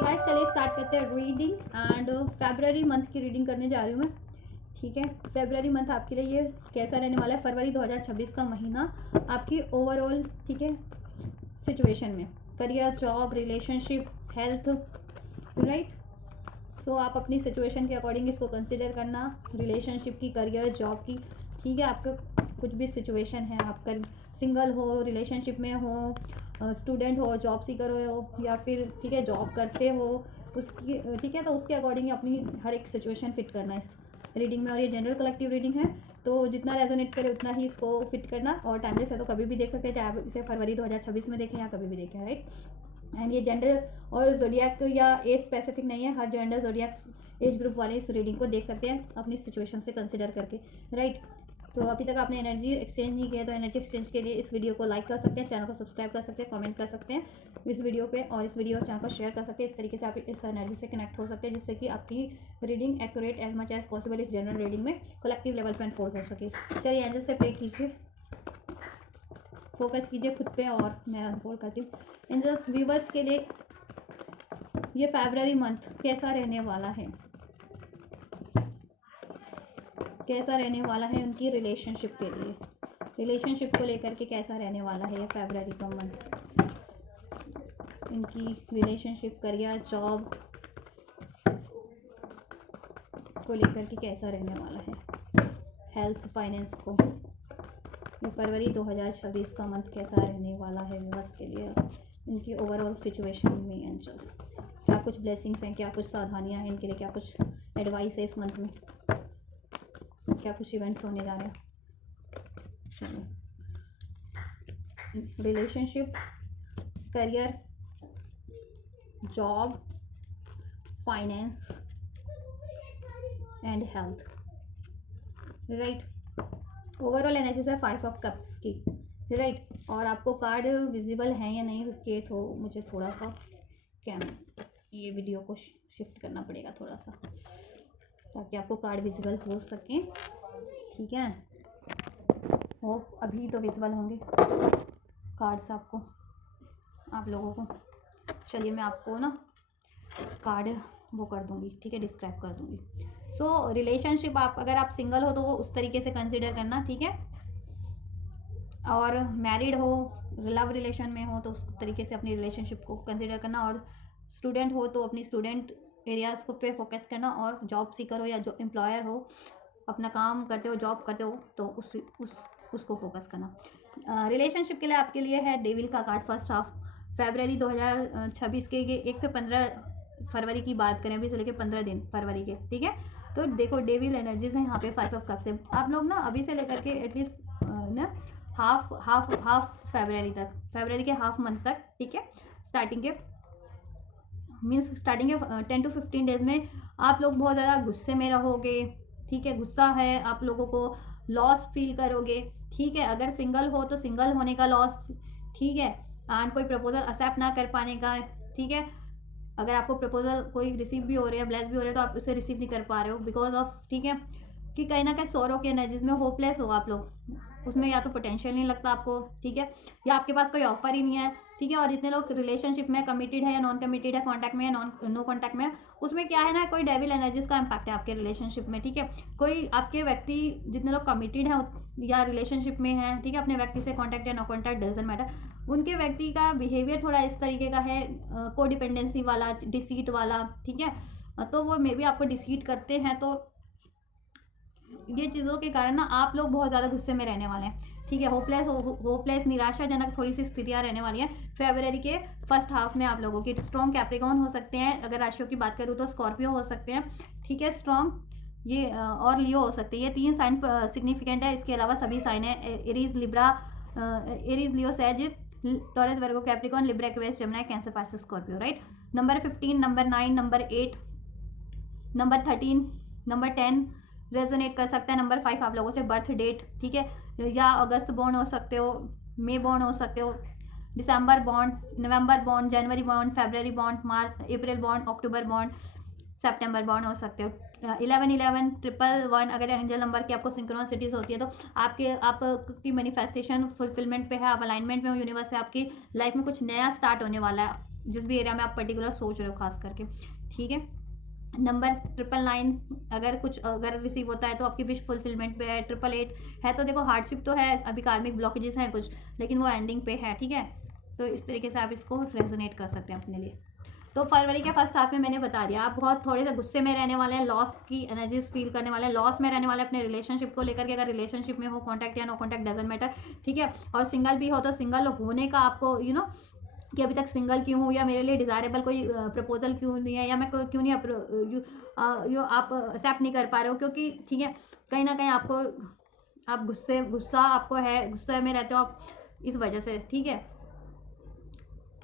Guys चलिए start करते हैं रीडिंग एंड फेब्रवरी मंथ की रीडिंग करने जा रही हूँ मैं। ठीक है, फेब्रवरी मंथ आपके लिए ये कैसा रहने वाला है। फरवरी 2026 का महीना आपकी ओवरऑल ठीक है सिचुएशन में, career, job, relationship, health, right. So आप अपनी सिचुएशन के अकॉर्डिंग इसको कंसिडर करना, रिलेशनशिप की, करियर, जॉब की। ठीक है, आपका कुछ भी सिचुएशन है, आप सिंगल हो, रिलेशनशिप में हो, स्टूडेंट हो, जॉब सीकर हो, या फिर ठीक है जॉब करते हो, उसकी ठीक है, तो उसके अकॉर्डिंग अपनी हर एक सिचुएशन फिट करना है इस रीडिंग में। और ये जनरल कलेक्टिव रीडिंग है, तो जितना रेजोनेट करे उतना ही इसको फिट करना। और टाइमलेस है तो कभी भी देख सकते हैं, चाहे आप इसे फरवरी 2026 में देखें या कभी भी देखें, राइट। एंड ये जेंडर और जोडियाक या एज स्पेसिफिक नहीं है, हर जेंडर जोडियाक एज ग्रुप वाले इस रीडिंग को देख सकते हैं अपनी सिचुएशन से कंसिडर करके, राइट। तो अभी तक आपने एनर्जी एक्सचेंज नहीं किया तो एनर्जी एक्सचेंज के लिए इस वीडियो को लाइक कर सकते हैं, चैनल को सब्सक्राइब कर सकते हैं, कमेंट कर सकते हैं इस वीडियो पे, और इस वीडियो चैनल को शेयर कर सकते हैं। इस तरीके से आप इस एनर्जी से कनेक्ट हो सकते हैं, जिससे कि आपकी reading accurate as much as possible इस जनरल रीडिंग में कलेक्टिव लेवल पर अनफोल्ड हो सके। चलिए एंजल से प्रे कीजिए, फोकस कीजिए खुद पे, और मैं अनफोल्ड करती हूँ। एंजल्स व्यूवर्स के लिए ये फरवरी मंथ कैसा रहने वाला है, कैसा रहने वाला है उनकी रिलेशनशिप के लिए, रिलेशनशिप को लेकर के कैसा रहने वाला है ये फरवरी का मंथ, इनकी रिलेशनशिप, करियर, जॉब को लेकर के कैसा रहने वाला है, हेल्थ, फाइनेंस को ये फरवरी 2026 का मंथ कैसा रहने वाला है व्यूअर्स के लिए, इनकी ओवरऑल सिचुएशन में एंजल्स क्या कुछ ब्लेसिंग्स हैं, क्या कुछ सावधानियां हैं इनके लिए, क्या कुछ एडवाइस है इस मंथ में, क्या कुछ इवेंट्स होने जा रहे हैं। Relationship, career, job, finance and health, right. Overall energy है 5 ऑफ कप्स की, राइट। और आपको कार्ड विजिबल है या नहीं, रुकिए तो मुझे थोड़ा सा ये वीडियो को शिफ्ट करना पड़ेगा थोड़ा सा, ताकि आपको कार्ड विजिबल हो सके। ठीक है, वो अभी तो विजिबल होंगे कार्ड्स आपको, आप लोगों को। चलिए मैं आपको ना कार्ड वो कर दूंगी, ठीक है, डिस्क्राइब कर दूंगी। सो रिलेशनशिप, आप अगर आप सिंगल हो तो वो उस तरीके से कंसिडर करना, ठीक है। और मैरिड हो, लव रिलेशन में हो तो उस तरीके से अपनी रिलेशनशिप को कंसिडर करना। और स्टूडेंट हो तो अपनी स्टूडेंट एरियाज को पे फोकस करना। और जॉब सीकर हो या जो एम्प्लॉयर हो, अपना काम करते हो, जॉब करते हो, तो उसको फोकस करना। रिलेशनशिप के लिए आपके लिए है डेविल का कार्ड, फर्स्ट हाफ फरवरी 2026 के 1 से 15 फरवरी की बात करें, अभी से लेकर 15 दिन फरवरी के, ठीक है। तो देखो डेविल एनर्जीज हैं यहाँ पे 5 ऑफ कप्स से। आप लोग ना अभी से लेकर के एटलीस्ट ना हाफ फरवरी तक, फरवरी के हाफ मंथ तक, ठीक है, स्टार्टिंग के 10 to 15 डेज में आप लोग बहुत ज़्यादा गुस्से में रहोगे, ठीक है। गुस्सा है, आप लोगों को लॉस फील करोगे, ठीक है। अगर सिंगल हो तो सिंगल होने का लॉस, ठीक है। एंड कोई प्रपोजल एक्सेप्ट ना कर पाने का, ठीक है। अगर आपको प्रपोजल कोई रिसीव भी हो रहे हैं, ब्लेस भी हो रहे हैं, तो आप उसे रिसीव नहीं कर पा रहे हो बिकॉज ऑफ, ठीक है, कि कहीं ना कहीं सौरों के एनर्जीज में होपलेस हो आप लोग, उसमें या तो पोटेंशियल नहीं लगता आपको, ठीक है, या आपके पास कोई ऑफर ही नहीं है, ठीक है। और जितने लोग रिलेशनशिप में कमिटेड है या नॉन कमिटेड है, कॉन्टैक्ट में या नो कॉन्टैक्ट में, उसमें क्या है ना, कोई डेविल एनर्जीज का इम्पैक्ट है आपके रिलेशनशिप में, ठीक है। कोई आपके व्यक्ति, जितने लोग कमिटेड हैं या रिलेशनशिप में हैं, ठीक है, अपने व्यक्ति से कॉन्टैक्ट या नो कॉन्टैक्ट डजंट मैटर, उनके व्यक्ति का बिहेवियर थोड़ा इस तरीके का है, कोडिपेंडेंसी वाला, डिसीट वाला, ठीक है। तो वो मे बी आपको डिसीट करते हैं, तो ये चीज़ों के कारण ना आप लोग बहुत ज़्यादा गुस्से में रहने वाले हैं, ठीक है। होपलेस निराशाजनक थोड़ी सी स्थितियाँ रहने वाली हैं फरवरी के फर्स्ट हाफ में। आप लोगों की स्ट्रॉन्ग कैप्रिकॉन हो सकते हैं, अगर राशियों की बात करूँ तो स्कॉर्पियो हो सकते हैं, ठीक है, स्ट्रॉन्ग ये, और लियो हो सकते हैं। ये 3 साइन सिग्निफिकेंट है, इसके अलावा सभी साइन है, Aries, Libra, Aries, Leo, Sag, Taurus, Virgo, Capricorn, Libra, Aquarius, Gemini, Cancer, Pisces, Scorpio, right. Number 15, number 9, number 8, number 13, number 10 resonate कर सकता है। नंबर 5 आप लोगों से बर्थ डेट, ठीक है, या अगस्त बॉर्न हो सकते हो, मई बॉर्न हो सकते हो, दिसंबर बॉन्ड, नवंबर बॉन्ड, जनवरी बॉन्ड, फरवरी बॉन्ड, मार्च, अप्रैल बॉन्ड, अक्टूबर बॉन्ड, सितंबर बॉन्ड हो सकते हो। 1111 111 अगर एंजल नंबर की आपको सिंक्रोनिसिटीज होती है तो आपकी मैनिफेस्टेशन फुलफिलमेंट पे है, आप अलाइनमेंट में हो यूनिवर्स से, आपकी लाइफ में कुछ नया स्टार्ट होने वाला है, जिस भी एरिया में आप पर्टिकुलर सोच रहे हो खास करके, ठीक है। नंबर 999, अगर रिसीव होता है तो आपकी विश फुलफिलमेंट पे है। 888 है तो देखो हार्डशिप तो है, अभी कार्मिक ब्लॉकेजेस हैं कुछ, लेकिन वो एंडिंग पे है, ठीक है। तो इस तरीके से आप इसको रेजोनेट कर सकते हैं अपने लिए। तो फरवरी के फर्स्ट हाफ में मैंने बता दिया, आप बहुत थोड़े से गुस्से में रहने वाले हैं, लॉस की एनर्जीज फील करने वाले हैं, लॉस में रहने वाले हैं अपने रिलेशनशिप को लेकर के। अगर रिलेशनशिप में हो, कॉन्टैक्ट या नो कॉन्टैक्ट डजंट मैटर, ठीक है। और सिंगल भी हो तो सिंगल होने का आपको कि अभी तक सिंगल क्यों हूँ, या मेरे लिए डिज़ायरेबल कोई प्रपोजल क्यों नहीं है, या मैं क्यों नहीं आप एक्सेप्ट नहीं कर पा रहे हो, क्योंकि ठीक है कहीं ना कहीं आप गुस्सा आपको है, गुस्से में रहते हो आप इस वजह से, ठीक है।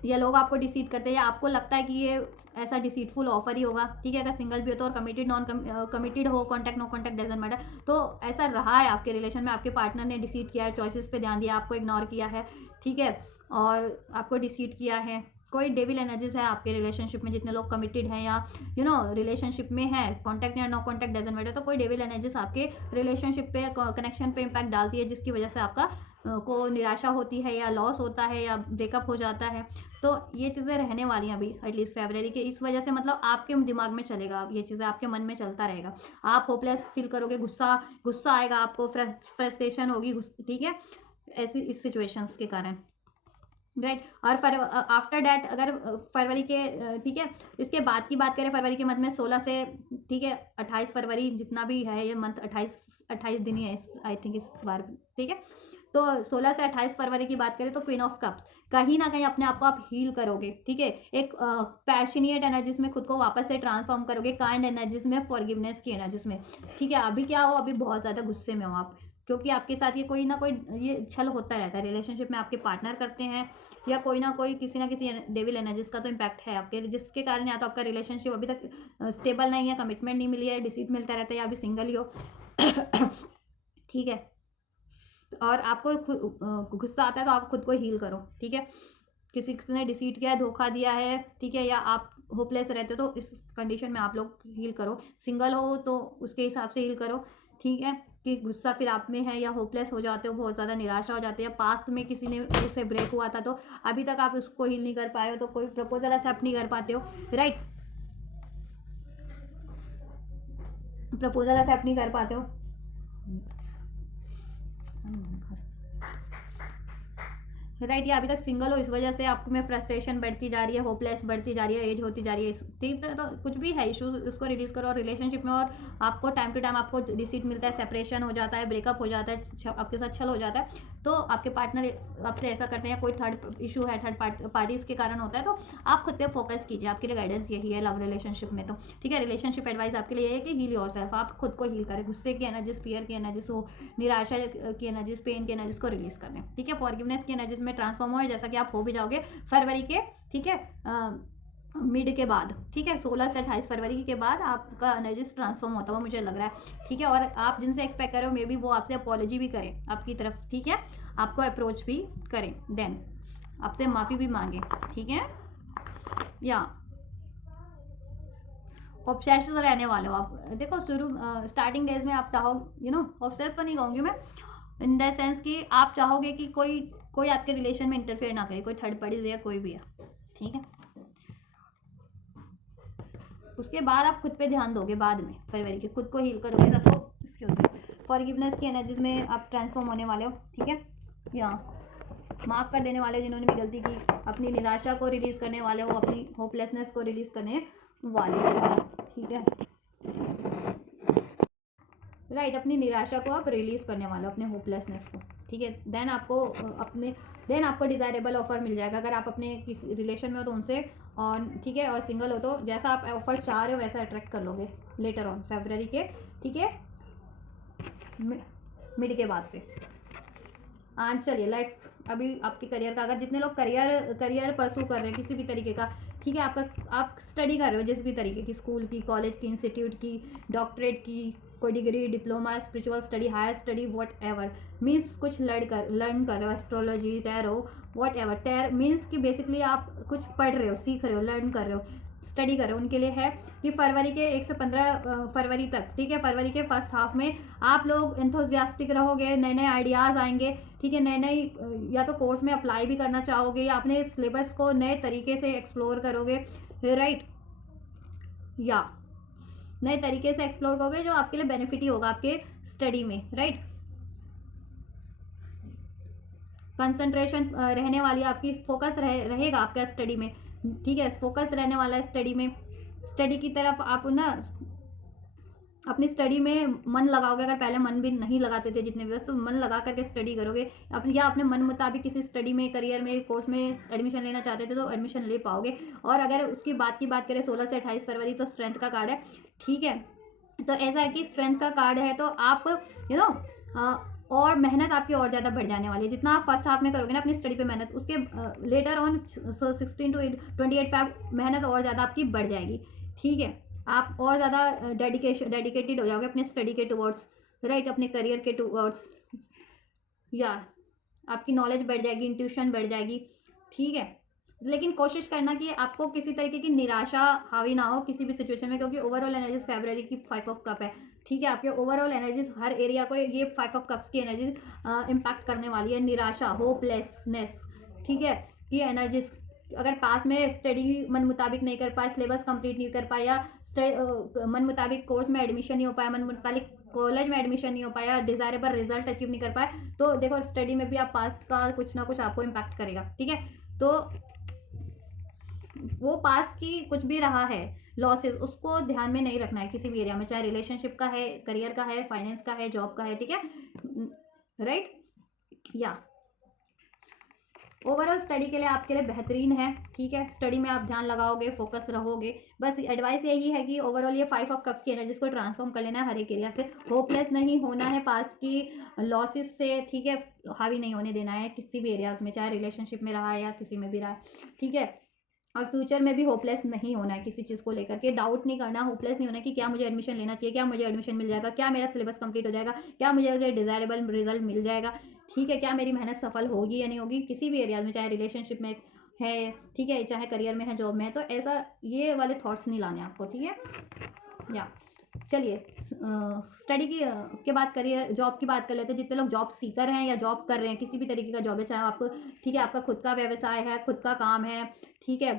या लोग आपको डिसीट करते हैं, या आपको लगता है कि ये ऐसा डिसीटफुल ऑफर ही होगा, ठीक है। अगर सिंगल भी हो तो, और कमिटेड नॉन कमिटेड हो, contact no contact doesn't matter, तो ऐसा रहा है आपके रिलेशन में, आपके पार्टनर ने डिसीट किया है, चॉइसेस पे ध्यान दिया, आपको इग्नोर किया है, ठीक है, और आपको डिसीट किया है। कोई डेविल एनर्जीज है आपके रिलेशनशिप में, जितने लोग कमिटेड हैं या रिलेशनशिप में है, कॉन्टैक्ट या नो कॉन्टैक्ट डजंट मैटर, तो कोई डेविल एनर्जीज आपके रिलेशनशिप पे, कनेक्शन पे इम्पैक्ट डालती है, जिसकी वजह से आपका को निराशा होती है, या लॉस होता है, या ब्रेकअप हो जाता है। तो ये चीज़ें रहने वाली हैं अभी एटलीस्ट फरवरी के, इस वजह से मतलब आपके दिमाग में चलेगा, ये चीज़ें आपके मन में चलता रहेगा, आप होपलेस फील करोगे, गुस्सा आएगा आपको, फ्रस्ट्रेशन होगी, ठीक है, ऐसी इस सिचुएशंस के कारण, राइट। और आफ्टर डैट अगर फरवरी के, ठीक है, इसके बाद की बात करें फरवरी के मंथ में 16 से, ठीक है, 28 फरवरी जितना भी है ये मंथ, 28 दिन ही है आई थिंक इस बार, ठीक है। तो 16 से 28 फरवरी की बात करें तो क्वीन ऑफ कप्स, कहीं ना कहीं अपने आप को आप हील करोगे, ठीक है। एक पैशनेट एनर्जीज में खुद को वापस से ट्रांसफॉर्म करोगे, काइंड एनर्जीज में, फॉरगिवनेस की एनर्जीज में, ठीक है। अभी क्या हो, अभी बहुत ज़्यादा गुस्से में हो आप, क्योंकि आपके साथ ये कोई ना कोई ये छल होता रहता है रिलेशनशिप में, आपके पार्टनर करते हैं, या कोई ना कोई किसी ना किसी डेविल एनर्जीज का तो इम्पैक्ट है आपके, जिसके कारण या तो आपका रिलेशनशिप अभी तक स्टेबल नहीं है, कमिटमेंट नहीं मिली है, डिसीट मिलता रहता है, या अभी सिंगल ही हो ठीक है। और आपको गुस्सा आता है तो आप खुद को हील करो, ठीक है। किसी ने डिसीट किया है, धोखा दिया है, ठीक है, या आप होपलेस रहते हो तो इस कंडीशन में आप लोग हील करो। सिंगल हो तो उसके हिसाब से हील करो, ठीक है, कि गुस्सा फिर आप में है, या होपलेस हो जाते हो, बहुत ज़्यादा निराशा हो जाती है, पास्ट में किसी ने उससे ब्रेक हुआ था तो अभी तक आप उसको हील नहीं कर पाए हो, तो कोई प्रपोजल एक्सेप्ट नहीं कर पाते हो, राइट, प्रपोजल एक्सेप्ट नहीं कर पाते हो, राइट, या अभी तक सिंगल हो, इस वजह से आप में फ्रस्ट्रेशन बढ़ती जा रही है, होपलेस बढ़ती जा रही है, एज होती जा रही है, ठीक है। तो कुछ भी है इशूज, उसको रिलीज करो रिलेशनशिप में, और आपको टाइम टू टाइम आपको डिसीट मिलता है, सेपरेशन हो जाता है, ब्रेकअप हो जाता है, आपके साथ छल हो जाता है, तो आपके पार्टनर आपसे ऐसा करते हैं, कोई थर्ड इशू है, थर्ड पार्टीज के कारण होता है, तो आप खुद पे फोकस कीजिए, आपके लिए गाइडेंस यही है लव रिलेशनशिप में, तो ठीक है। रिलेशनशिप एडवाइस आपके लिए है कि हील योरसेल्फ, आप खुद को हील करें, गुस्से की एनर्जीज, फियर की एनर्जीज हो, निराशा की एनर्जीज, पेन की एनर्जीज को रिलीज कर दें, ठीक है। फॉरगिवनेस की एनर्जीज में ट्रांसफॉर्म हो, जैसा कि आप हो भी जाओगे फरवरी के, ठीक है, मिड के बाद, ठीक है, 16 से 28 फरवरी के बाद आपका एनर्जीज ट्रांसफॉर्म होता हुआ मुझे लग रहा है, ठीक है। और आप जिनसे एक्सपेक्ट कर रहे हो मे बी वो आपसे अपॉलॉजी भी करें आपकी तरफ, ठीक है, आपको अप्रोच भी करें, देन आपसे माफ़ी भी मांगे, ठीक है। या ऑब्सेस्ड रहने वाले हो आप, देखो स्टार्टिंग डेज में आप चाहो ऑब्सेस तो नहीं कहूँगी मैं, इन द सेंस कि आप चाहोगे कि कोई आपके रिलेशन में इंटरफेयर ना करे, कोई थर्ड पार्टी या कोई भी है, ठीक है। उसके बाद आप खुद पे ध्यान दोगे, बाद में फरवरी के खुद को हील करोगे, सबको इसके फॉरगिवनेस की एनर्जीज में आप ट्रांसफॉर्म होने वाले हो, ठीक है। या माफ़ कर देने वाले हो जिन्होंने भी गलती की, अपनी निराशा को रिलीज करने वाले हो, अपनी होपलेसनेस को रिलीज करने वाले हो, ठीक है, राइट, अपनी निराशा को आप रिलीज करने वाले हो, अपने होपलेसनेस को, ठीक है। देन आपको डिज़ायरेबल ऑफर मिल जाएगा, अगर आप अपने किसी रिलेशन में हो तो उनसे, और ठीक है, और सिंगल हो तो जैसा आप ऑफर चाह रहे हो वैसा अट्रैक्ट कर लोगे लेटर ऑन फरवरी के, ठीक है, मिड के बाद से। एंड चलिए लेट्स अभी आपके करियर का, अगर जितने लोग करियर परसू कर रहे हैं किसी भी तरीके का, ठीक है, आप स्टडी कर रहे हो जिस भी तरीके की, स्कूल की, कॉलेज की, इंस्टीट्यूट की, डॉक्टरेट की, कोई degree, diploma, spiritual study, higher study, whatever means कुछ लर्न कर रहे हो, astrology, tarot, whatever, means कि बेसिकली आप कुछ पढ़ रहे हो, सीख रहे हो, लर्न कर रहे हो, स्टडी करें उनके लिए है कि फरवरी के 1 से 15 फरवरी तक, ठीक है, फरवरी के फर्स्ट हाफ में आप लोग एंथुसियास्टिक रहोगे, नए नए आइडियाज़ आएंगे, ठीक है, नए नए या तो कोर्स में अप्लाई भी करना चाहोगे या अपने सिलेबस को नए तरीके से एक्सप्लोर करोगे, राइट, या नए तरीके से एक्सप्लोर करोगे जो आपके लिए बेनिफिट ही होगा आपके स्टडी में, राइट। कंसंट्रेशन रहने वाली आपकी, फोकस रहेगा आपका स्टडी में, ठीक है, फोकस रहने वाला है स्टडी में, स्टडी की तरफ आप ना अपनी स्टडी में मन लगाओगे। अगर पहले मन भी नहीं लगाते थे जितने भी, तो मन लगा करके स्टडी करोगे अपने, या अपने मन मुताबिक किसी स्टडी में, करियर में, कोर्स में एडमिशन लेना चाहते थे तो एडमिशन ले पाओगे। और अगर उसकी बात करें 16 से 28 फरवरी, तो स्ट्रेंथ का कार्ड है, ठीक है। तो ऐसा है कि स्ट्रेंथ का कार्ड है तो आप और मेहनत आपकी और ज़्यादा बढ़ जाने वाली है। जितना आप फर्स्ट हाफ में करोगे ना अपनी स्टडी पे मेहनत, उसके लेटर ऑन 16 टू 28 फैब मेहनत और ज़्यादा आपकी बढ़ जाएगी, ठीक है। आप और ज़्यादा डेडिकेटेड हो जाओगे अपने स्टडी के टुवर्ड्स, राइट, अपने करियर के टुवर्ड्स, या आपकी नॉलेज बढ़ जाएगी, इंट्यूशन बढ़ जाएगी, ठीक है। लेकिन कोशिश करना कि आपको किसी तरीके की निराशा हावी ना हो किसी भी सिचुएशन में, क्योंकि ओवरऑल एनर्जीज फरवरी की 5 ऑफ कप है, ठीक है। आपके ओवरऑल एनर्जीज हर एरिया को ये 5 ऑफ कप्स की एनर्जीज इम्पैक्ट करने वाली है। निराशा, होपलेसनेस, ठीक है, ये एनर्जीज अगर पास में स्टडी मन मुताबिक नहीं कर पाए, सिलेबस कंप्लीट नहीं कर पाया, मन मुताबिक कोर्स में एडमिशन नहीं हो पाया, मन मुताबिक कॉलेज में एडमिशन नहीं हो पाया, डिजायरेबल रिजल्ट अचीव नहीं कर पाए, तो देखो स्टडी में भी आप पास का कुछ ना कुछ आपको इम्पैक्ट करेगा, ठीक है। तो वो पास की कुछ भी रहा है लॉसेस, उसको ध्यान में नहीं रखना है किसी भी एरिया में, चाहे रिलेशनशिप का है, करियर का है, फाइनेंस का है, जॉब का है, ठीक है, राइट। या ओवरऑल स्टडी के लिए आपके लिए बेहतरीन है, ठीक है। स्टडी में आप ध्यान लगाओगे, फोकस रहोगे, बस एडवाइस यही है कि ओवरऑल ये 5 ऑफ कप्स की एनर्जीज को ट्रांसफॉर्म कर लेना है हर एक एरिया से। होपलेस नहीं होना है पास की लॉसेस से, ठीक है, हावी नहीं होने देना है किसी भी एरियाज में, चाहे रिलेशनशिप में रहा है या किसी में भी रहा है, ठीक है। और फ्यूचर में भी होपलेस नहीं होना है किसी चीज़ को लेकर के, डाउट नहीं करना, होपलेस नहीं होना है कि क्या मुझे एडमिशन लेना चाहिए, क्या मुझे एडमिशन मिल जाएगा, क्या मेरा सिलेबस कंप्लीट हो जाएगा, क्या मुझे डिजायरेबल रिजल्ट मिल जाएगा, ठीक है, क्या मेरी मेहनत सफल होगी या नहीं होगी किसी भी एरिया में, चाहे रिलेशनशिप में है, ठीक है, चाहे करियर में है, जॉब में है। तो ऐसा ये वाले थॉट्स नहीं लाने आपको, ठीक है। या चलिए स्टडी की बात करिए, जॉब की बात कर लेते हैं। जितने लोग जॉब सीकर हैं या जॉब कर रहे हैं, किसी भी तरीके का जॉब है, चाहे आप, ठीक है, आपका खुद का व्यवसाय है, खुद का काम है, ठीक है,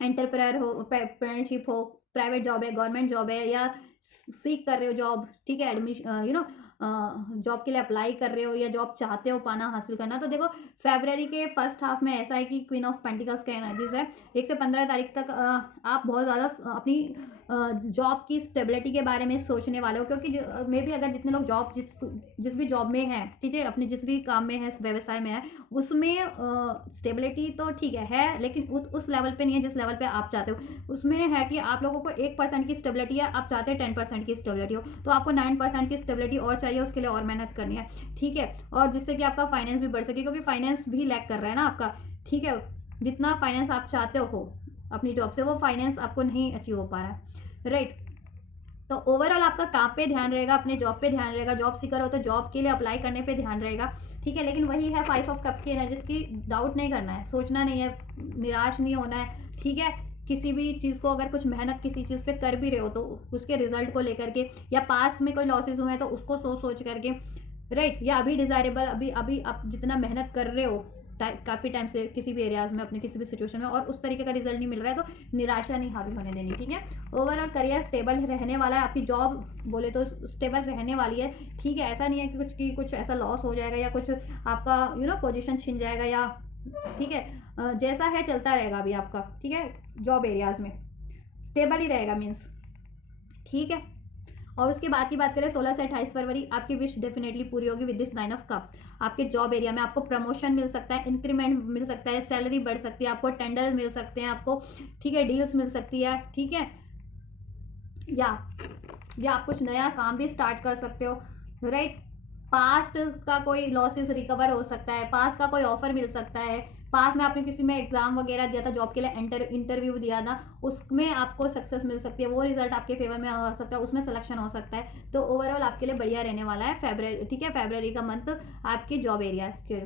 एंटरप्रेन्योर हो, एंटरप्रेन्योरशिप हो, प्राइवेट जॉब है, गवर्नमेंट जॉब है, या सीख कर रहे हो जॉब, ठीक है, एडमिशन जॉब के लिए अप्लाई कर रहे हो या जॉब चाहते हो पाना, हासिल करना, तो देखो फरवरी के फर्स्ट हाफ में ऐसा है कि क्वीन ऑफ पेंटिकल्स का एनर्जीज है। 1 से 15 तारीख तक आप बहुत ज़्यादा अपनी जॉब की स्टेबिलिटी के बारे में सोचने वाले हो, क्योंकि मे भी अगर जितने लोग जॉब जिस भी जॉब में है, ठीक है, अपने जिस भी काम में है, व्यवसाय में है, उसमें स्टेबिलिटी तो ठीक है, लेकिन उस लेवल पे नहीं है जिस लेवल पे आप चाहते हो। उसमें है कि आप लोगों को 1% की स्टेबिलिटी है, आप चाहते हैं 10% की स्टेबिलिटी हो, तो आपको 9% की स्टेबिलिटी और चाहिए, उसके लिए और मेहनत करनी है, ठीक है। और जिससे कि आपका फाइनेंस भी बढ़ सके, क्योंकि फाइनेंस भी लैक कर रहा है ना आपका, ठीक है। जितना फाइनेंस आप चाहते हो अपनी जॉब से, वो फाइनेंस आपको नहीं अचीव हो पा रहा है, राइट। तो ओवरऑल आपका काम पे ध्यान रहेगा, अपने जॉब पे ध्यान रहेगा, जॉब सीकर हो तो जॉब के लिए अप्लाई करने पे ध्यान रहेगा, ठीक है। लेकिन वही है 5 ऑफ कप्स की एनर्जीज की, डाउट नहीं करना है, सोचना नहीं है, निराश नहीं होना है, ठीक है। किसी भी चीज़ को अगर कुछ मेहनत किसी चीज़ पे कर भी रहे हो तो उसके रिजल्ट को लेकर के, या पास में कोई लॉसेस हुए हैं तो उसको सोच करके, राइट, या अभी डिजायरेबल अभी आप जितना मेहनत कर रहे हो काफ़ी टाइम से किसी भी एरियाज में, अपने किसी भी सिचुएशन में, और उस तरीके का रिजल्ट नहीं मिल रहा है, तो निराशा नहीं हावी होने देनी, ठीक है। ओवरऑल करियर स्टेबल रहने वाला है, आपकी जॉब बोले तो स्टेबल रहने वाली है, ठीक है। ऐसा नहीं है कि कुछ ऐसा लॉस हो जाएगा या कुछ आपका पोजीशन छिन जाएगा, या ठीक है, जैसा है चलता रहेगा अभी आपका, ठीक है, जॉब एरियाज में स्टेबल ही रहेगा मीन्स, ठीक है। और उसके बाद की बात करें 16 से 28 फरवरी, आपकी विश डेफिनेटली पूरी होगी विद दिस 9 ऑफ कप्स। आपके जॉब एरिया में आपको प्रमोशन मिल सकता है, इंक्रीमेंट मिल सकता है, सैलरी बढ़ सकती है, आपको टेंडर मिल सकते हैं आपको, ठीक है, डील्स मिल सकती है, ठीक है, या आप कुछ नया काम भी स्टार्ट कर सकते हो, राइट। पास्ट का कोई लॉसेस रिकवर हो सकता है, पास्ट का कोई ऑफर मिल सकता है, पास में आपने किसी में एग्जाम वगैरह दिया था, जॉब के लिए इंटरव्यू दिया था, उसमें आपको सक्सेस मिल सकती है, वो रिजल्ट आपके फेवर में हो सकता है, उसमें सिलेक्शन हो सकता है। तो ओवरऑल आपके लिए बढ़िया रहने वाला है फरवरी, ठीक है, फरवरी का मंथ आपकी जॉब एरिया के,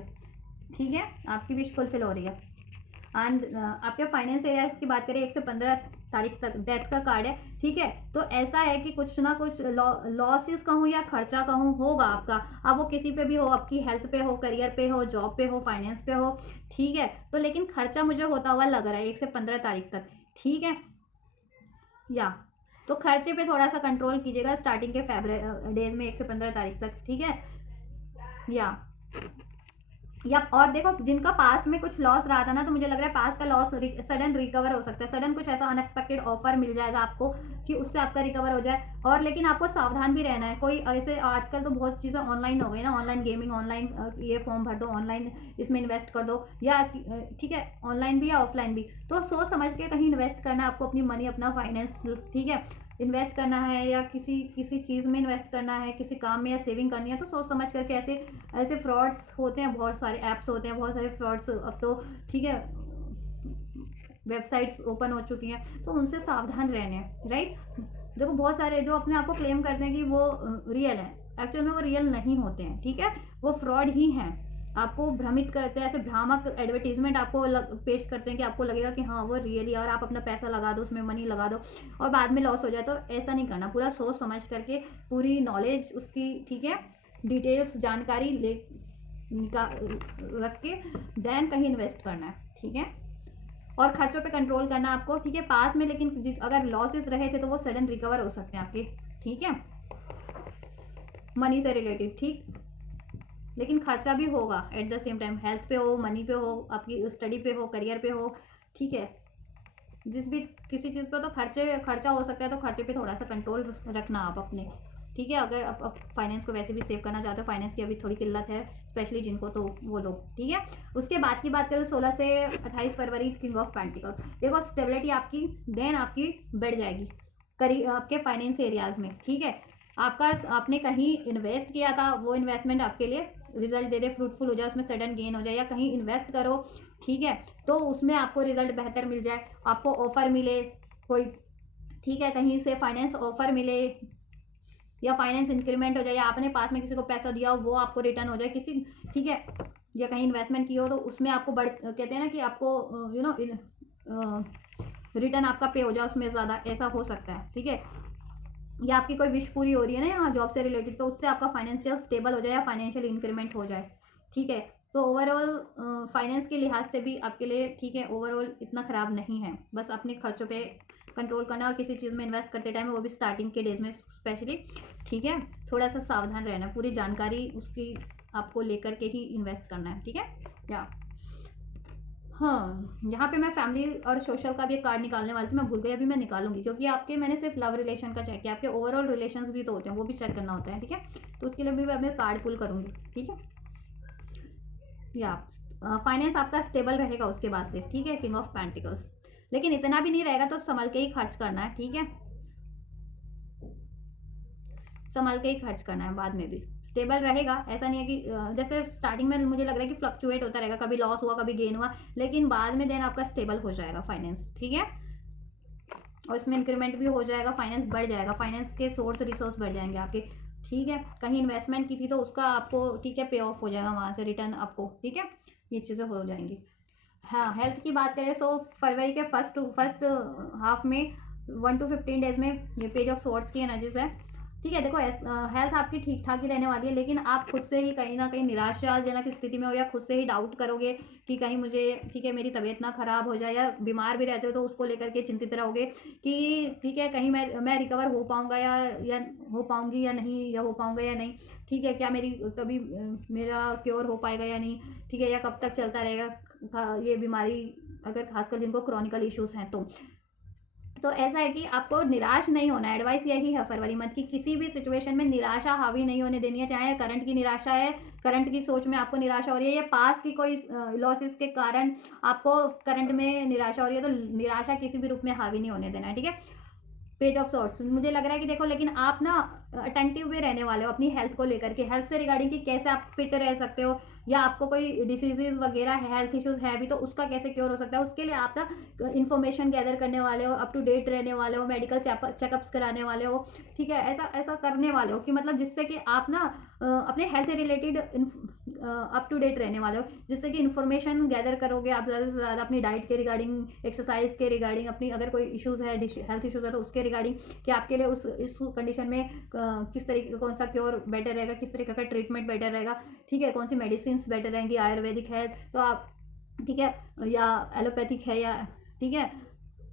ठीक है, आपकी विश फुलफिल हो रही है। एंड आपके फाइनेंस एरियाज की बात करें 1 से 15 तारीख तक डेथ का कार्ड है, ठीक है। तो ऐसा है कि कुछ ना कुछ लॉसेस कहूँ या खर्चा कहूँ होगा आपका। अब वो किसी पे भी हो, आपकी हेल्थ पे हो, करियर पे हो, जॉब पे हो, फाइनेंस पे हो, ठीक है। तो लेकिन खर्चा मुझे होता हुआ लग रहा है 1 से 15 तारीख तक, ठीक है। या तो खर्चे पे थोड़ा सा कंट्रोल कीजिएगा स्टार्टिंग के डेज में 1 से 15 तारीख तक, ठीक है। या और देखो, जिनका पास्ट में कुछ लॉस रहा था ना, तो मुझे लग रहा है पास्ट का लॉस सडन रिकवर हो सकता है। सडन कुछ ऐसा अनएक्सपेक्टेड ऑफर मिल जाएगा आपको कि उससे आपका रिकवर हो जाए। और लेकिन आपको सावधान भी रहना है। कोई ऐसे आजकल तो बहुत चीज़ें ऑनलाइन हो गई ना, ऑनलाइन गेमिंग, ऑनलाइन ये फॉर्म भर दो, ऑनलाइन इसमें इन्वेस्ट कर दो, या ठीक है, ऑनलाइन भी या ऑफलाइन भी। तो सोच समझ के कहीं इन्वेस्ट करना है आपको, अपनी मनी, अपना फाइनेंस, ठीक है, इन्वेस्ट करना है, या किसी चीज़ में इन्वेस्ट करना है, किसी काम में, या सेविंग करनी है, तो सोच समझ करके। ऐसे फ्रॉड्स होते हैं, बहुत सारे ऐप्स होते हैं, बहुत सारे फ्रॉड्स अब तो, ठीक है, वेबसाइट्स ओपन हो चुकी हैं, तो उनसे सावधान रहने हैं, राइट। देखो, बहुत सारे जो अपने आप को क्लेम करते हैं कि वो रियल है, एक्चुअल में वो रियल नहीं होते हैं, ठीक है, वो फ्रॉड ही हैं। आपको भ्रमित करते हैं, ऐसे भ्रामक एडवर्टीजमेंट आपको पेश करते हैं कि आपको लगेगा कि हाँ वो रियली, और आप अपना पैसा लगा दो उसमें, मनी लगा दो, और बाद में लॉस हो जाए। तो ऐसा नहीं करना, पूरा सोच समझ करके, पूरी नॉलेज उसकी, ठीक है, डिटेल्स जानकारी रख के देन कहीं इन्वेस्ट करना है, ठीक है। और खर्चों पे कंट्रोल करना आपको, ठीक है। पास में लेकिन अगर लॉसेस रहे थे तो वो सडन रिकवर हो सकते हैं आपके, ठीक है, मनी से रिलेटेड, ठीक। लेकिन खर्चा भी होगा at the same time, health पे हो, मनी पे हो, आपकी स्टडी पे हो, करियर पे हो, ठीक है। किसी चीज़ पे तो खर्चा हो सकता है, तो खर्चे पे थोड़ा सा कंट्रोल रखना आप अपने, ठीक है। अगर आप फाइनेंस को वैसे भी सेव करना चाहते हो, फाइनेंस की अभी थोड़ी किल्लत है स्पेशली जिनको, तो वो लोग, ठीक है। उसके बाद की बात करें, 16 से 28 फरवरी, किंग ऑफ पेंटिकल्स। देखो, स्टेबिलिटी आपकी देन आपकी बढ़ जाएगी आपके फाइनेंस एरियाज में, ठीक है। आपने कहीं इन्वेस्ट किया था, वो इन्वेस्टमेंट आपके लिए रिजल्ट दे दे, फ्रूटफुल हो जाए, उसमें सडन गेन हो जाए, या कहीं इन्वेस्ट करो, ठीक है, तो उसमें आपको रिजल्ट बेहतर मिल जाए, आपको ऑफर मिले कोई, ठीक है, कहीं से फाइनेंस ऑफर मिले, या फाइनेंस इंक्रीमेंट हो जाए, या आपने पास में किसी को पैसा दिया हो वो आपको रिटर्न हो जाए किसी, ठीक है, या कहीं इन्वेस्टमेंट की हो तो उसमें आपको कहते हैं ना कि आपको रिटर्न आपका पे हो जाए उसमें ज़्यादा, ऐसा हो सकता है, ठीक है। या आपकी कोई विश पूरी हो रही है ना यहाँ जॉब से रिलेटेड, तो उससे आपका फाइनेंशियल स्टेबल हो जाए, या फाइनेंशियल इंक्रीमेंट हो जाए, ठीक है। तो ओवरऑल फाइनेंस के लिहाज से भी आपके लिए, ठीक है, ओवरऑल इतना ख़राब नहीं है। बस अपने खर्चों पे कंट्रोल करना, और किसी चीज़ में इन्वेस्ट करते टाइम, वो भी स्टार्टिंग के डेज में स्पेशली, ठीक है, थोड़ा सा सावधान रहना, पूरी जानकारी उसकी आपको लेकर के ही इन्वेस्ट करना है, ठीक है। या हाँ, यहाँ पे मैं फैमिली और सोशल का भी एक कार्ड निकालने वाली थी, मैं भूल गई, अभी मैं निकालूंगी, क्योंकि आपके मैंने सिर्फ लव रिलेशन का चेक किया, आपके ओवरऑल रिलेशंस भी तो होते हैं, वो भी चेक करना होता है, ठीक है। तो उसके लिए भी मैं कार्ड पुल करूँगी, ठीक है। या फाइनेंस आपका स्टेबल रहेगा उसके बाद से, ठीक है, किंग ऑफ पेंटिकल्स। लेकिन इतना भी नहीं रहेगा, तो संभल के ही खर्च करना है, ठीक है, संभल के ही खर्च करना है, बाद में भी स्टेबल रहेगा। ऐसा नहीं है कि जैसे स्टार्टिंग में मुझे लग रहा है कि फ्लक्चुएट होता रहेगा, कभी लॉस हुआ, कभी गेन हुआ, लेकिन बाद में देन आपका स्टेबल हो जाएगा फाइनेंस, ठीक है, और इसमें इंक्रीमेंट भी हो जाएगा, फाइनेंस बढ़ जाएगा, फाइनेंस के सोर्स रिसोर्स बढ़ जाएंगे आपके, ठीक है। कहीं इन्वेस्टमेंट की थी तो उसका आपको, ठीक है, पे ऑफ हो जाएगा वहाँ से रिटर्न आपको, ठीक है, ये चीज़ें हो जाएंगी। हाँ, हेल्थ की बात करें, सो फरवरी के फर्स्ट हाफ में 1 to 15 डेज में ये पेज ऑफ सोर्ट्स की एनर्जीज है, ठीक है। देखो, हेल्थ आपकी ठीक ठाक ही रहने वाली है, लेकिन आप खुद से ही कहीं ना कहीं निराशाजनक स्थिति में हो, या खुद से ही डाउट करोगे कि कहीं मुझे, ठीक है, मेरी तबीयत ना खराब हो जाए, या बीमार भी रहते हो तो उसको लेकर के चिंतित रहोगे कि ठीक है, कहीं मैं रिकवर हो पाऊँगा या हो पाऊँगी या नहीं, या हो पाऊँगा या नहीं, ठीक है, क्या कभी मेरा क्योर हो पाएगा या नहीं, ठीक है, या कब तक चलता रहेगा ये बीमारी, अगर खासकर जिनको क्रॉनिकल इश्यूज हैं तो ऐसा है कि आपको निराश नहीं होना है। एडवाइस यही है फरवरी मंथ की, किसी भी सिचुएशन में निराशा हावी नहीं होने देनी है, चाहे करंट की निराशा है, करंट की सोच में आपको निराशा हो रही है, या पास की कोई लॉसेस के कारण आपको करंट में निराशा हो रही है, तो निराशा किसी भी रूप में हावी नहीं होने देना है, ठीक है। पेज ऑफ सॉर्ट्स, मुझे लग रहा है कि देखो, लेकिन आप ना अटेंटिव भी रहने वाले हो अपनी हेल्थ को लेकर के, हेल्थ से रिगार्डिंग कि कैसे आप फिट रह सकते हो, या आपको कोई डिसीजेज वगैरह है, हेल्थ इश्यूज है भी, तो उसका कैसे क्योर हो सकता है, उसके लिए आप ना इन्फॉर्मेशन गैदर करने वाले हो, अप टू डेट रहने वाले हो, मेडिकल चेकअप्स कराने वाले हो, ठीक है, ऐसा ऐसा करने वाले हो कि मतलब जिससे कि आप ना अपने health related up to date रहने वाले हो, जिससे कि इन्फॉर्मेशन गैदर करोगे आप ज़्यादा से ज़्यादा अपनी डाइट के रिगार्डिंग, एक्सरसाइज के रिगार्डिंग, अपनी अगर कोई इश्यूज़ है, हेल्थ इश्यूज़ है तो उसके रिगार्डिंग, कि आपके लिए इस कंडीशन में किस तरीके का कौन सा क्योर बेटर रहेगा, किस तरीके का ट्रीटमेंट बेटर रहेगा, ठीक है, कौन सी मेडिसिन बेटर रहेंगी, आयुर्वेदिक है तो आप, ठीक है, या एलोपैथिक है, या ठीक है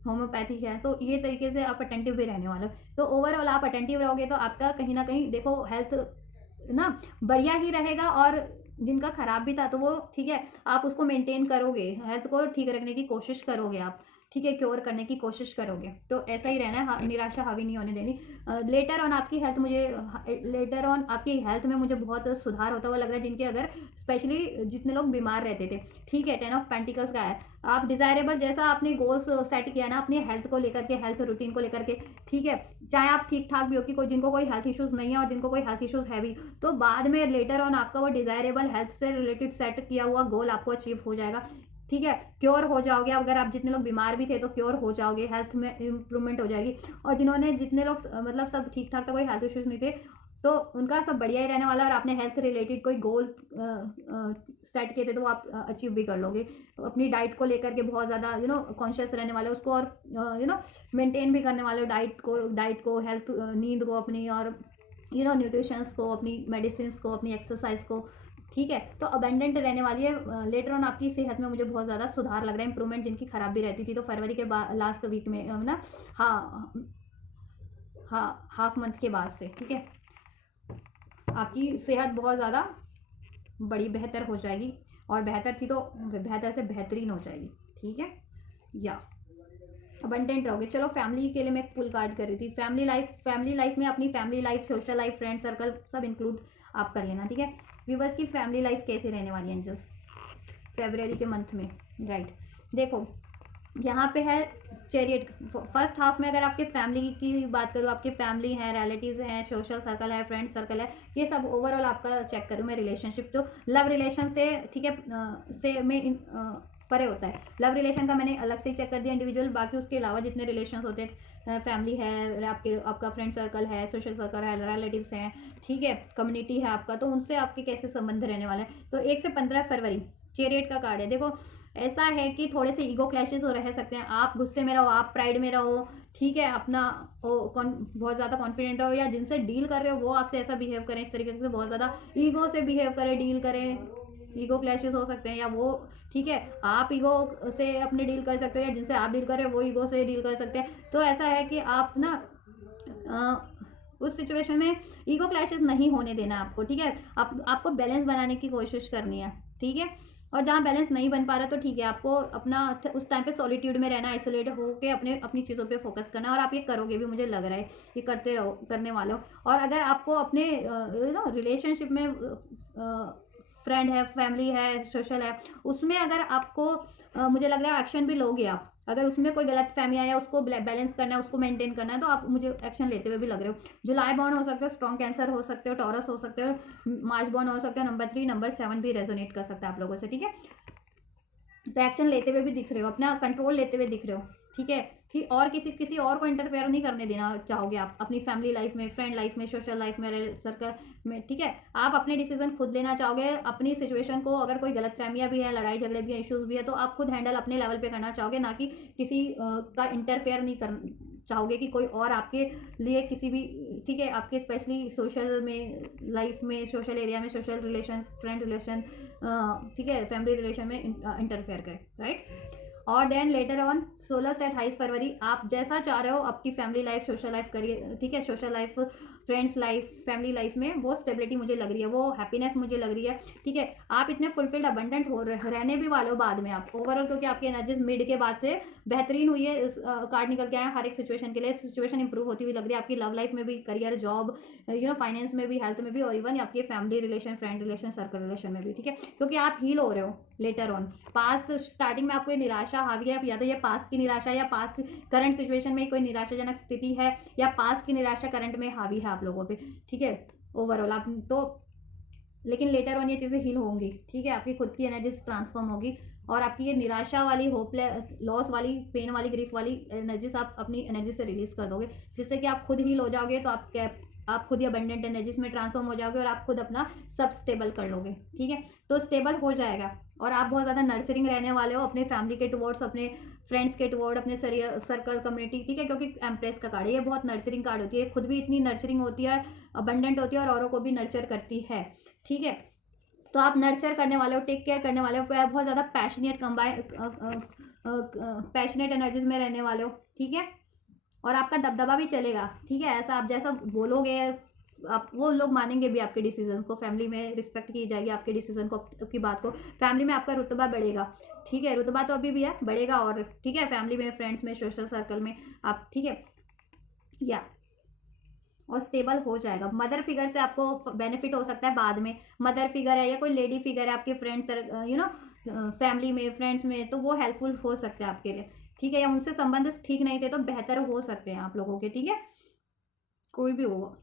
होम्योपैथिक है, तो ये तरीके से आप अटेंटिव भी रहने वाले हो। तो ओवरऑल आप अटेंटिव रहोगे तो आपका कहीं ना कहीं देखो हेल्थ ना बढ़िया ही रहेगा, और जिनका खराब भी था तो वो ठीक है आप उसको मेंटेन करोगे, हेल्थ को ठीक रखने की कोशिश करोगे आप, ठीक है, क्योर करने की कोशिश करोगे, तो ऐसा ही रहना है, निराशा हावी नहीं होने देनी। लेटर ऑन आपकी हेल्थ लेटर ऑन आपकी हेल्थ में मुझे बहुत सुधार होता हुआ लग रहा है, जिनके अगर स्पेशली जितने लोग बीमार रहते थे, ठीक है, 10 ऑफ पेंटिकल्स का है, आप डिजायरेबल जैसा आपने गोल्स सेट किया ना अपनी हेल्थ को लेकर के, हेल्थ रूटीन को लेकर के, ठीक है, चाहे आप ठीक ठाक भी हो, कि कोई जिनको कोई हेल्थ इश्यूज नहीं है और जिनको कोई हेल्थ इश्यूज है भी, तो बाद में लेटर ऑन आपका वो डिजायरेबल हेल्थ से रिलेटेड सेट किया हुआ गोल आपको अचीव हो जाएगा, ठीक है, क्योर हो जाओगे। अगर आप जितने लोग बीमार भी थे तो क्योर हो जाओगे, हेल्थ में इंप्रूवमेंट हो जाएगी, और जिन्होंने जितने लोग मतलब सब ठीक ठाक था, कोई हेल्थ इश्यूज नहीं थे, तो उनका सब बढ़िया ही रहने वाला है, और आपने हेल्थ रिलेटेड कोई गोल सेट किए थे तो आप अचीव भी कर लोगे। अपनी डाइट को लेकर के बहुत ज़्यादा कॉन्शियस रहने वाले उसको, और मेंटेन भी करने वाले डाइट को, हेल्थ, नींद को अपनी, और न्यूट्रिशंस को, अपनी मेडिसिन को, अपनी एक्सरसाइज को, ठीक है, तो अबेंडेंट रहने वाली है। लेटर ऑन आपकी सेहत में मुझे बहुत ज़्यादा सुधार लग रहा है, इंप्रूवमेंट, जिनकी खराब भी रहती थी तो फरवरी के बाद लास्ट वीक में ना, हाँ हाँ, हाफ मंथ के बाद से, ठीक है, आपकी सेहत बहुत ज़्यादा बड़ी बेहतर हो जाएगी, और बेहतर थी तो बेहतर से बेहतरीन हो जाएगी, ठीक है, या अबंडेंट रहोगे। चलो फैमिली के लिए मैं फुल कार्ड कर रही थी, फैमिली लाइफ में अपनी family life, social life, friend circle सब इंक्लूड आप कर लेना, ठीक है। व्यूवर्स की फैमिली लाइफ कैसी रहने वाली है एंजल्स फरवरी के मंथ में, राइट, देखो यहाँ पे है चैरियट। फर्स्ट हाफ में अगर आपके फैमिली की बात करूँ, आपकी फैमिली है, रिलेटिव्स हैं, सोशल सर्कल है, फ्रेंड सर्कल है, ये सब ओवरऑल आपका चेक करूँ मैं, रिलेशनशिप जो लव रिलेशन से, ठीक है, से में परे होता है, लव रिलेशन का मैंने अलग से चेक कर दिया इंडिविजुअल, बाकी उसके अलावा जितने रिलेशंस होते हैं, फैमिली है, आपका फ्रेंड सर्कल है, सोशल सर्कल है, रिलेटिव्स हैं, ठीक है, कम्युनिटी है आपका, तो उनसे आपके कैसे संबंध रहने वाले हैं। तो 1 से 15 फरवरी चैरियट का कार्ड है। देखो ऐसा है कि थोड़े से ईगो क्लैशेस हो रह सकते हैं, आप गुस्से में रहो, आप प्राइड में रहो, ठीक है, अपना बहुत ज़्यादा कॉन्फिडेंट रहो, या जिनसे डील कर रहे हो वो आपसे ऐसा बिहेव करें, इस तरीके से बहुत ज़्यादा ईगो से बिहेव करें, डील करें, ईगो क्लैशेस हो सकते हैं, या वो, ठीक है, आप ईगो से अपने डील कर सकते हो, या जिनसे आप डील कर रहे हो वो ईगो से डील कर सकते हैं। तो ऐसा है कि आप ना उस सिचुएशन में ईगो क्लैशेस नहीं होने देना आपको, ठीक है, आपको बैलेंस बनाने की कोशिश करनी है, ठीक है, और जहाँ बैलेंस नहीं बन पा रहा तो ठीक है, आपको अपना उस टाइम पे सॉलिट्यूड में रहना, आइसोलेट होकर अपनी चीज़ों पे फोकस करना, और आप ये करोगे भी, मुझे लग रहा है ये करते रहो, करने वाले हो। और अगर आपको अपने रिलेशनशिप में फ्रेंड है, फैमिली है, सोशल है, उसमें अगर आपको मुझे लग रहा है एक्शन भी लोगे आप, अगर उसमें कोई गलत फहमी है या उसको बैलेंस करना है, उसको मेंटेन करना है, तो आप मुझे एक्शन लेते हुए भी लग रहे हो। जुलाई बॉर्न हो सकते हो, स्ट्रॉन्ग कैंसर हो सकते हो, टॉरस हो सकते हो, मार्च बॉर्न हो सकते हो, नंबर 3 नंबर 7 भी रेजोनेट कर सकता है आप लोगों से, ठीक है, तो एक्शन लेते हुए भी दिख रहे हो, अपना कंट्रोल लेते हुए दिख रहे हो, ठीक है, कि और किसी और को इंटरफेयर नहीं करने देना चाहोगे आप अपनी फैमिली लाइफ में, फ्रेंड लाइफ में, सोशल लाइफ में, सर्कल में, ठीक है, आप अपने डिसीजन खुद लेना चाहोगे, अपनी सिचुएशन को, अगर कोई गलत फहमियाँ भी है, लड़ाई झगड़े भी है, इश्यूज भी है, तो आप खुद हैंडल अपने लेवल पे करना चाहोगे, ना कि किसी का इंटरफेयर नहीं कर चाहोगे कि कोई और आपके लिए किसी भी, ठीक है, आपके स्पेशली सोशल में लाइफ में, सोशल एरिया में, सोशल रिलेशन, फ्रेंड रिलेशन, ठीक है, फैमिली रिलेशन में इंटरफेयर करे, राइट। और देन लेटर ऑन 16 से 28 फरवरी आप जैसा चाह रहे हो आपकी फैमिली लाइफ, सोशल लाइफ करिए, ठीक है, social life, friends life, family life में वो स्टेबिलिटी मुझे लग रही है, वो हैप्पीनेस मुझे लग रही है, ठीक है, आप इतने फुलफिल्ड अबंडेंट हो रहने भी वाले हो बाद में आप ओवरऑल, क्योंकि आपकी एनर्जीज मिड के बाद से बेहतरीन हुई है, कार्ड निकल के आए हर एक सिचुएशन के लिए, सिचुएशन इंप्रूव होती हुई लग रही है आपकी लव लाइफ में भी, करियर, जॉब, फाइनेंस में भी, हेल्थ में भी, और इवन आपके family relation, friend relation, circle relation में भी, ठीक है, क्योंकि आप हील हो रहे हो लेटर ऑन। पास्ट स्टार्टिंग में आपको ये निराशा हावी है, या तो ये पास्ट की निराशा, या पास्ट करंट सिचुएशन में कोई निराशाजनक स्थिति है, या पास्ट की निराशा करंट में हावी है आप लोगों पे, ठीक है, ओवरऑल आप तो, लेकिन लेटर ऑन ये चीज़ें हील होंगी, ठीक है, आपकी खुद की एनर्जी ट्रांसफॉर्म होगी, और आपकी ये निराशा वाली, होपलेस, लॉस वाली, पेन वाली, ग्रीफ वाली एनर्जीज आप अपनी एनर्जी से रिलीज कर दोगे, जिससे कि आप खुद हील हो जाओगे, तो आप आप खुद ही अबंडेंट एनर्जीज में ट्रांसफॉर्म हो जाओगे और आप खुद अपना सब स्टेबल कर लोगे, ठीक है। तो स्टेबल हो जाएगा और आप बहुत ज़्यादा नर्चरिंग रहने वाले हो अपने फैमिली के टुवर्ड्स, अपने फ्रेंड्स के टुवर्ड, अपने सर्कल कम्युनिटी, ठीक है। क्योंकि एम्प्रेस का कार्ड है, ये बहुत नर्चरिंग कार्ड होती है, खुद भी इतनी नर्चरिंग होती है, अबंडेंट होती है और औरों को भी नर्चर करती है, ठीक है। तो आप नर्चर करने वाले हो, टेक केयर करने वाले हो, बहुत ज़्यादा पैशनेट एनर्जीज में रहने वाले हो, ठीक है। और आपका दबदबा भी चलेगा, ठीक है। ऐसा आप जैसा बोलोगे आप वो लोग मानेंगे भी आपके डिसीजन को, फैमिली में रिस्पेक्ट की जाएगी आपके डिसीजन को, आपकी बात को, फैमिली में आपका रुतबा बढ़ेगा, ठीक है। रुतबा तो अभी भी है, बढ़ेगा और, ठीक है। फैमिली में, फ्रेंड्स में, सोशल सर्कल में आप, ठीक है, या और स्टेबल हो जाएगा। मदर फिगर से आपको बेनिफिट हो सकता है बाद में, मदर फिगर है या कोई लेडी फिगर है आपके फ्रेंड्स, यू नो, फैमिली में, फ्रेंड्स में, तो वो हेल्पफुल हो सकते हैं आपके लिए, ठीक है। या उनसे संबंध ठीक नहीं थे तो बेहतर हो सकते हैं आप लोगों के, ठीक है। कोई भी हो,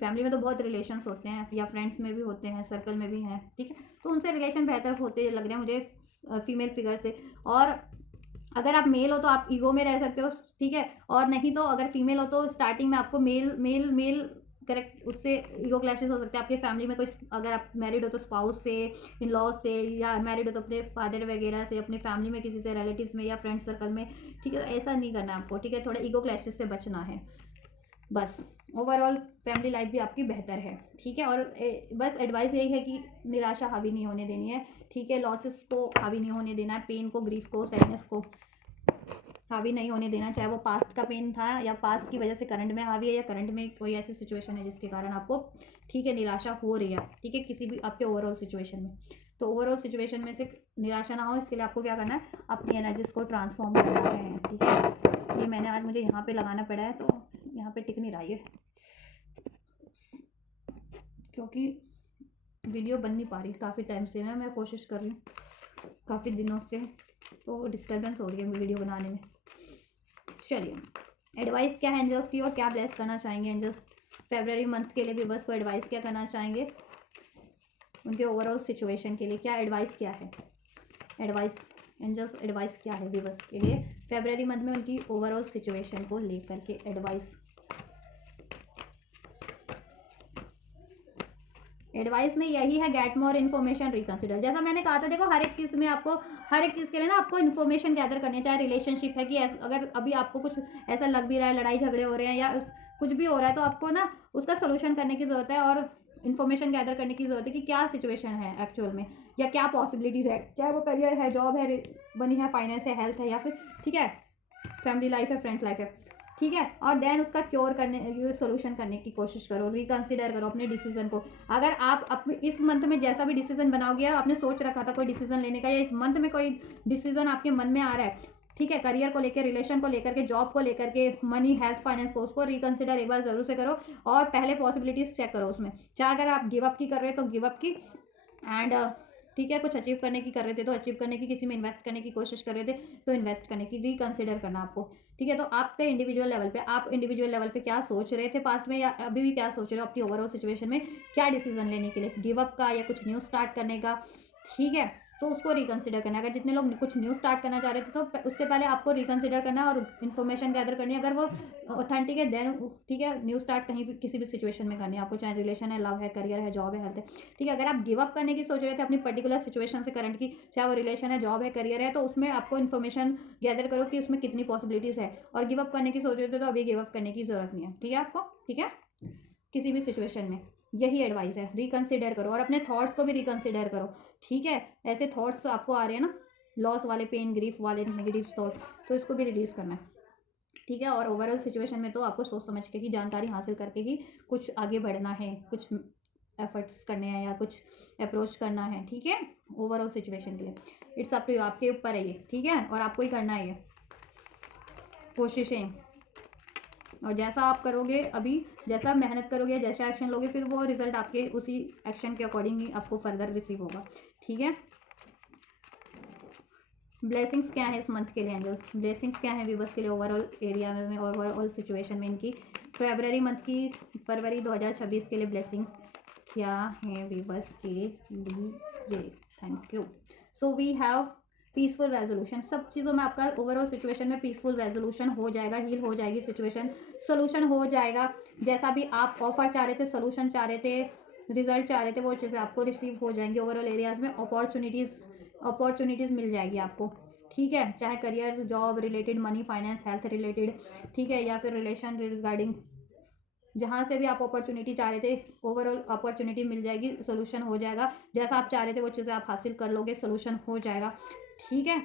फैमिली में तो बहुत रिलेशंस होते हैं या फ्रेंड्स में भी होते हैं, सर्कल में भी हैं, ठीक है। तो उनसे रिलेशन बेहतर होते लग रहे हैं मुझे फीमेल फिगर से। और अगर आप मेल हो तो आप ईगो में रह सकते हो, ठीक है। और नहीं तो अगर फीमेल हो तो स्टार्टिंग में आपको मेल मेल मेल करेक्ट, उससे ईगो क्लैशेस हो सकते हैं आपके फैमिली में। कोई अगर आप मैरिड हो तो स्पाउस से, इन लॉज से, या मैरिड हो तो अपने फादर वगैरह से, अपने फैमिली में किसी से, रिलेटिव्स में या फ्रेंड सर्कल में, ठीक है। ऐसा नहीं करना आपको, ठीक है। थोड़ा ईगो क्लैशेस से बचना है बस। ओवरऑल फैमिली लाइफ भी आपकी बेहतर है, ठीक है। और बस एडवाइस यही है कि निराशा हावी नहीं होने देनी है, ठीक है। लॉसेस को हावी नहीं होने देना है, पेन को, ग्रीफ को, सैडनेस को हावी नहीं होने देना, चाहे वो पास्ट का पेन था या पास्ट की वजह से करंट में हावी है, या करंट में कोई ऐसी सिचुएशन है जिसके कारण आपको, ठीक है, निराशा हो रही है, ठीक है, किसी भी आपके ओवरऑल सिचुएशन में। तो ओवरऑल सिचुएशन में से निराशा ना हो, इसके लिए आपको क्या करना है, अपनी एनर्जीज को ट्रांसफॉर्म करना है, ठीक है। ये मैंने आज, मुझे यहाँ पे लगाना पड़ा है तो यहाँ पे टिक नहीं रहा है क्योंकि वीडियो बन नहीं पा रही काफ़ी टाइम से ना, मैं कोशिश कर रही हूँ काफ़ी दिनों से, तो डिस्टर्बेंस हो रही है वीडियो बनाने में। चलिए, एडवाइस क्या है एंजल्स की और क्या ब्लेस करना चाहेंगे एंजल्स फेब्रुअरी मंथ के लिए भी, बस को एडवाइस क्या करना चाहेंगे उनके ओवरऑल सिचुएशन के लिए, क्या एडवाइस क्या है, एडवाइस एंजल्स एडवाइस क्या है व्यूअर्स के लिए फेब्रुअरी मंथ में उनकी ओवरऑल सिचुएशन को लेकर के एडवाइस। एडवाइस में यही है, गेट मोर इन्फॉर्मेशन, रिकंसिडर। जैसा मैंने कहा था, देखो हर एक चीज़ में आपको, हर एक चीज़ के लिए ना आपको इन्फॉर्मेशन गैदर करनी है। चाहे रिलेशनशिप है कि अगर अभी आपको कुछ ऐसा लग भी रहा है, लड़ाई झगड़े हो रहे हैं या कुछ भी हो रहा है, तो आपको ना उसका सोल्यूशन करने की ज़रूरत है और इन्फॉर्मेशन गैदर करने की ज़रूरत है कि क्या सिचुएशन है एक्चुअल में, या क्या पॉसिबिलिटीज़ है, चाहे वो करियर है, जॉब है, मनी है, फाइनेंस है, हेल्थ है, या फिर, ठीक है, फैमिली लाइफ है, फ्रेंड्स लाइफ है, ठीक है। और देन उसका क्योर करने, ये सोल्यूशन करने की कोशिश करो, रिकंसिडर करो अपने डिसीजन को। अगर आप अपने इस मंथ में जैसा भी डिसीजन बनाओगे, आपने सोच रखा था कोई डिसीजन लेने का, या इस मंथ में कोई डिसीजन आपके मन में आ रहा है, ठीक है, करियर को लेकर, रिलेशन को लेकर के, जॉब को लेकर के, मनी, हेल्थ, फाइनेंस को, उसको रिकंसिडर एक बार जरूर से करो और पहले पॉसिबिलिटीज चेक करो उसमें। चाहे अगर आप गिव अप की कर रहे हो तो गिव अप की, एंड ठीक है, कुछ अचीव करने की कर रहे थे तो अचीव करने की, किसी में इन्वेस्ट करने की कोशिश कर रहे थे तो इन्वेस्ट करने की, रिकंसिडर करना आपको, ठीक है। तो आपके इंडिविजुअल लेवल पे, आप इंडिविजुअल लेवल पे क्या सोच रहे थे पास्ट में, या अभी भी क्या सोच रहे हो अपनी ओवरऑल सिचुएशन में, क्या डिसीजन लेने के लिए, गिव अप का या कुछ न्यू स्टार्ट करने का, ठीक है। तो उसको रिकंसिडर करना है। अगर जितने लोग कुछ न्यू स्टार्ट करना चाह रहे थे तो उससे पहले आपको रिकंसिडर करना है और इन्फॉर्मेशन गैदर करनी है। अगर वो ऑथेंटिक है देन, ठीक है, न्यू स्टार्ट कहीं भी किसी भी सिचुएशन में करनी है आपको, चाहे रिलेशन है, लव है, करियर है, जॉब है, हेल्थ है, ठीक है। अगर आप गिव अप करने की सोच रहे थे अपनी पर्टिकुलर सिचुएशन से करंट की, चाहे वो रिलेशन है, जॉब है, करियर है, तो उसमें आपको इन्फॉर्मेशन गैदर करो कि उसमें कितनी पॉसिबिलिटीज़ है। और गिव अप करने की सोच रहे थे तो अभी गिव अप करने की जरूरत नहीं है, ठीक है आपको, ठीक है। किसी भी सिचुएशन में यही एडवाइस है, रिकंसिडर करो और अपने थॉट्स को भी रिकंसिडर करो, ठीक है। ऐसे थॉट्स आपको आ रहे हैं ना, लॉस वाले, पेन, ग्रीफ वाले, नेगेटिव थॉट, तो इसको भी रिलीज करना है, ठीक है। और ओवरऑल सिचुएशन में तो आपको सोच समझ के ही, जानकारी हासिल करके ही कुछ आगे बढ़ना है, कुछ एफर्ट्स करने हैं या कुछ अप्रोच करना है, ठीक है। ओवरऑल सिचुएशन के लिए इट्स अप टू यू, आपके ऊपर है ये, ठीक है। और आपको ही करना है ये कोशिशें, और जैसा आप करोगे, अभी जैसा मेहनत करोगे, जैसा एक्शन लोगे, फिर वो रिजल्ट आपके उसी एक्शन के अकॉर्डिंग ही आपको फर्दर रिसीव होगा, ठीक है। ब्लेसिंग्स क्या है इस मंथ के लिए एंजल्स, ब्लेसिंग्स क्या है व्यूअर्स के लिए ओवरऑल एरिया में, ओवरऑल सिचुएशन में इनकी फरवरी मंथ की, फरवरी 2026 के लिए ब्लेसिंग्स क्या है व्यूअर्स के लिए। Thank you. So we have peaceful resolution, सब चीज़ों में आपका ओवरऑल सिचुएशन में पीसफुल रेजोल्यूशन हो जाएगा, हील हो जाएगी सिचुएशन, सोल्यूशन हो जाएगा। जैसा भी आप ऑफर चाह रहे थे, सोल्यूशन चाह रहे थे, रिजल्ट चाह रहे थे, वो चीज़ें आपको रिसीव हो जाएंगी। ओवरऑल एरियाज़ में अपॉर्चुनिटीज़ मिल जाएगी आपको, ठीक है, चाहे career, job related, money, finance, health related, ठीक है, या फिर रिलेशन रिगार्डिंग, जहाँ से भी आप अपॉर्चुनिटी चाह रहे थे, ओवरऑल अपॉर्चुनिटी मिल जाएगी, सोल्यूशन हो जाएगा। जैसा आप चाह रहे थे वो चीज़ें आप हासिल कर लोगे, सोल्यूशन हो जाएगा, ठीक है।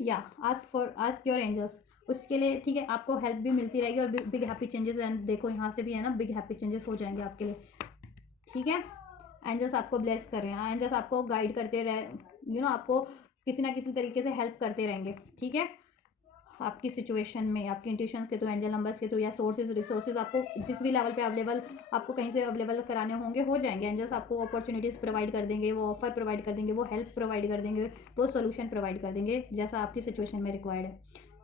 या आस्क योर एंजल्स उसके लिए, ठीक है, आपको हेल्प भी मिलती रहेगी और बिग हैप्पी चेंजेस, एंड देखो यहाँ से भी है ना, बिग हैप्पी चेंजेस हो जाएंगे आपके लिए, ठीक है। एंजल्स आपको ब्लेस कर रहे हैं, एंजल्स आपको गाइड करते रहे, आपको किसी ना किसी तरीके से हेल्प करते रहेंगे, ठीक है, आपकी सिचुएशन में, आपके इंट्यूशंस के थ्रू, एंजल नंबर्स के थ्रू, या सोर्सेज रिसोर्सेज आपको जिस भी लेवल पे अवेलेबल, आपको कहीं से अवेलेबल कराने होंगे, हो जाएंगे। एंजल्स आपको अपॉर्चुनिटीज़ प्रोवाइड कर देंगे, वो ऑफर प्रोवाइड कर देंगे, वो हेल्प प्रोवाइड कर देंगे, वो सोल्यूशन प्रोवाइड कर देंगे, जैसा आपकी सिचुएशन में रिक्वायर्ड है,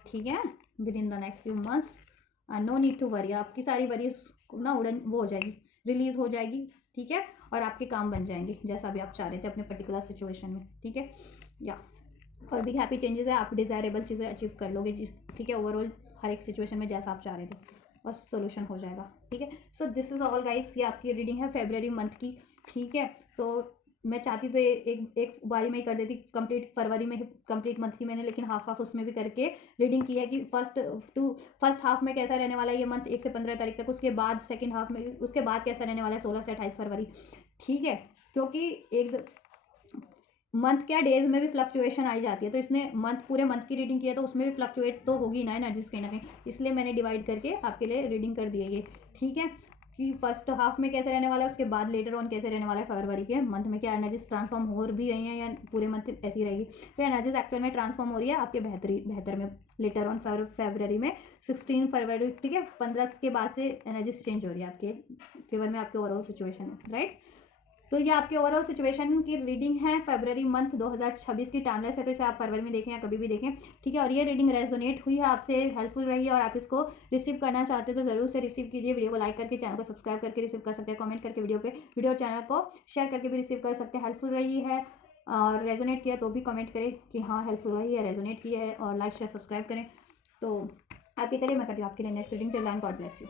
ठीक है, within the next few months. No need to worry, आपकी सारी वरीज ना वो हो जाएगी, रिलीज हो जाएगी, ठीक है, और आपके काम बन जाएंगे जैसा भी आप चाह रहे थे अपने पर्टिकुलर सिचुएशन में, ठीक है। या और बिग हैप्पी चेंजेस है, आप डिज़ायरेबल चीज़ें अचीव कर लोगे, जिस, ठीक है, ओवरऑल हर एक सिचुएशन में जैसा आप चाह रहे थे, और सोल्यूशन हो जाएगा, ठीक है। So this is all guys, ये आपकी रीडिंग है फरवरी मंथ की, ठीक है। तो मैं चाहती तो एक बारी में ही कर देती कंप्लीट, फरवरी में कंप्लीट मंथ की मैंने, लेकिन हाफ उसमें भी करके रीडिंग की है कि फर्स्ट हाफ में कैसा रहने वाला है ये मंथ 1 से 15 तारीख तक, उसके बाद सेकेंड हाफ में, उसके बाद कैसा रहने वाला है 16 से 28 फरवरी, ठीक है, क्योंकि एक मंथ क्या डेज में भी फ्लक्चुएशन आई जाती है, तो इसने पूरे मंथ की रीडिंग की है, तो उसमें भी फ्लक्चुएट तो होगी ना एनर्जीज कहीं ना कहीं, इसलिए मैंने डिवाइड करके आपके लिए रीडिंग कर दी है ये, ठीक है, कि फर्स्ट हाफ में कैसे रहने वाला है, उसके बाद लेटर ऑन कैसे रहने वाला है फरवरी के मंथ में, क्या एनर्जीज ट्रांसफॉर्म हो भी रही हैं या पूरे मंथ ऐसी रहेगी। तो एनर्जीज एक्चुअल में ट्रांसफॉर्म हो रही है आपके बेहतर में, लेटर ऑन फरवरी में 16 फरवरी, ठीक है, 15 के बाद से एनर्जीज चेंज हो रही है आपके फेवर में, आपके ओवरऑल सिचुएशन में, राइट। तो ये आपके ओवरऑल सिचुएशन की रीडिंग है फरवरी मंथ 2026 की, टाइमलेस है, तो इसे आप फरवरी में देखें या कभी भी देखें, ठीक है। और ये रीडिंग रेजोनेट हुई है आपसे, हेल्पफुल रही है, और आप इसको रिसीव करना चाहते हैं तो जरूर से रिसीव कीजिए। वीडियो को लाइक करके, चैनल को सब्सक्राइब करके रिसीव कर सकते हैं, कमेंट करके वीडियो चैनल को शेयर करके भी रिसीव कर सकते हैं। हेल्पफुल रही है और रेजोनेट किया तो भी कमेंट करें कि हाँ हेल्पफुल रही है, रेजोनेट किया है, और लाइक शेयर सब्सक्राइब करें। तो आप ये करिए, मैं करती हूँ आपके लिए next reading. Till then God bless you.